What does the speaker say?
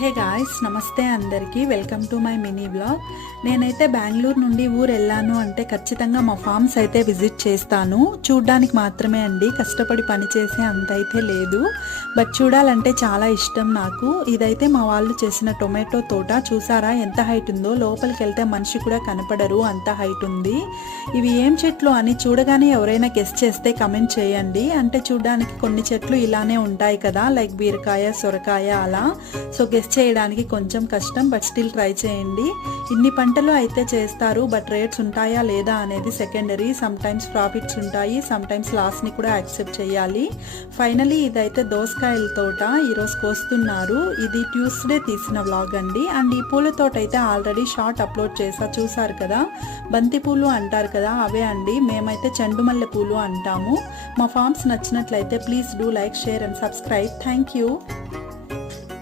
Hey guys, నమస్తే అందరికీ. Welcome to my mini blog. నేనైతే బెంగళూరు నుండి ఊరు వెళ్ళాను అంటే ఖచ్చితంగా మా ఫార్మ్స్ అయితే విజిట్ చేస్తాను. చూడ్డానికి మాత్రమే అండి, కష్టపడి పని చేసే అంత అయితే లేదు. బట్ చూడాలంటే చాలా ఇష్టం నాకు. ఇదైతే మా వాళ్ళు చేసిన టొమాటో తోట. చూసారా ఎంత హైట్ ఉందో? లోపలికి వెళ్తే మనిషి కూడా కనపడరు, అంత హైట్ ఉంది. ఇవి ఏం చెట్లు అని చూడగానే ఎవరైనా గెస్ట్ చేస్తే కమెంట్ చేయండి. అంటే చూడడానికి కొన్ని చెట్లు ఇలానే ఉంటాయి కదా, లైక్ బీరకాయ, సొరకాయ అలా. సో గెస్ట్ చేయడానికి కొంచెం కష్టం, బట్ స్టిల్ ట్రై చేయండి. ఇన్ని పంటలు అయితే చేస్తారు, బట్ రేట్స్ ఉంటాయా లేదా అనేది సెకండరీ. సమ్ టైమ్స్ ప్రాఫిట్స్ ఉంటాయి, సమ్ టైమ్స్ లాస్ని కూడా యాక్సెప్ట్ చేయాలి. ఫైనలీ ఇదైతే దోసకాయల తోట, ఈరోజు కోస్తున్నారు. ఇది ట్యూస్డే తీసిన వ్లాగ్ అండి. అండ్ ఈ పూల తోట అయితే ఆల్రెడీ షార్ట్ అప్లోడ్ చేసా, చూసారు కదా. బంతి పూలు అంటారు కదా, అవే అండి. మేమైతే చెండుమల్లె పూలు అంటాము. మా ఫార్మ్స్ నచ్చినట్లయితే please do like, share and subscribe. Thank you.